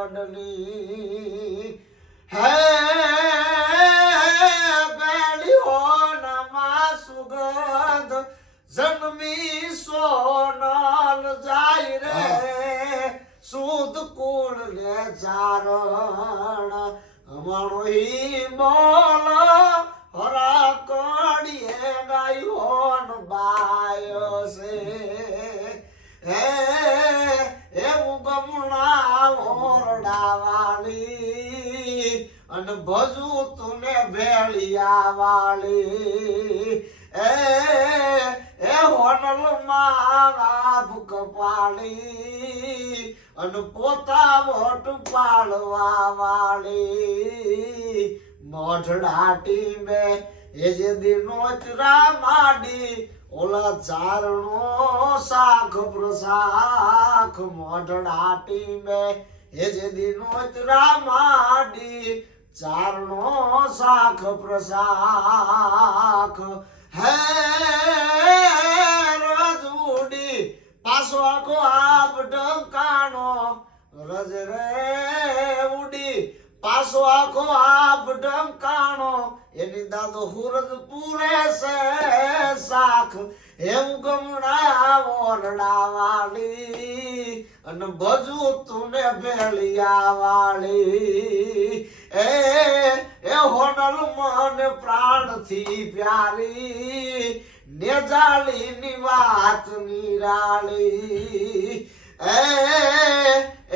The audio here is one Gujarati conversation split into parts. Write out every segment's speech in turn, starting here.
લાડલી હે, બેડીઓનામાં સુગંધ જન્મી સોનાલ જાય રે. સુદ કુળ ને ચારણ અમારો મોલ હરા કોડીએ ગાયો. ગમણા ઓરડાવાળી અને ભજું તુને ભેળિયા વાળી એ એ હોનલમાં કપાળી અને પોતા વોટ પાડવા વાળી મોઢડા ટીમે એ જે દિનો ચરા માડી, ઓલા ચારણો શાખ પ્રશાખ મોઢડા મે એ જે દિનો ચરા માડી ચારણો શાખ પ્રસાખ. હે રજુડી, પાછો આખો આપ ડંકાણો રજ રે ઉડી. પાછો આખો એની દાદો હુરજ પૂરે છે શાખ. એમ ગમણા ઓરડા વાળી અને ભજુ તુને ભેળિયા વાળી એ એ હોનલ મન પ્રાણથી પ્યારી, નેજાળી ની વાત નિરાળી. એ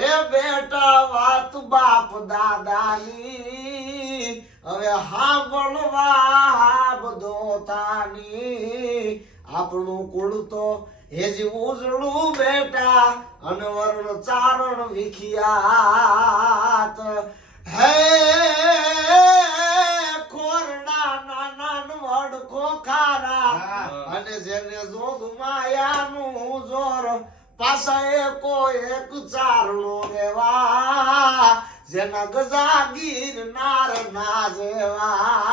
એ બેટા વાત બાપ દાદાની. હવે હાંભળવા બધો તાની આપણું કુળ તો હેજી ઉજળું બેટા. અને વર્ણ ચારણ વિખ્યાત. હે ખોરડા નાના વડ ખોખારા અને જેને જોગ માયાનું જોર પાછા એકો એક ચારણો રેવા જેના ગજાગીર નાર ના જેવા.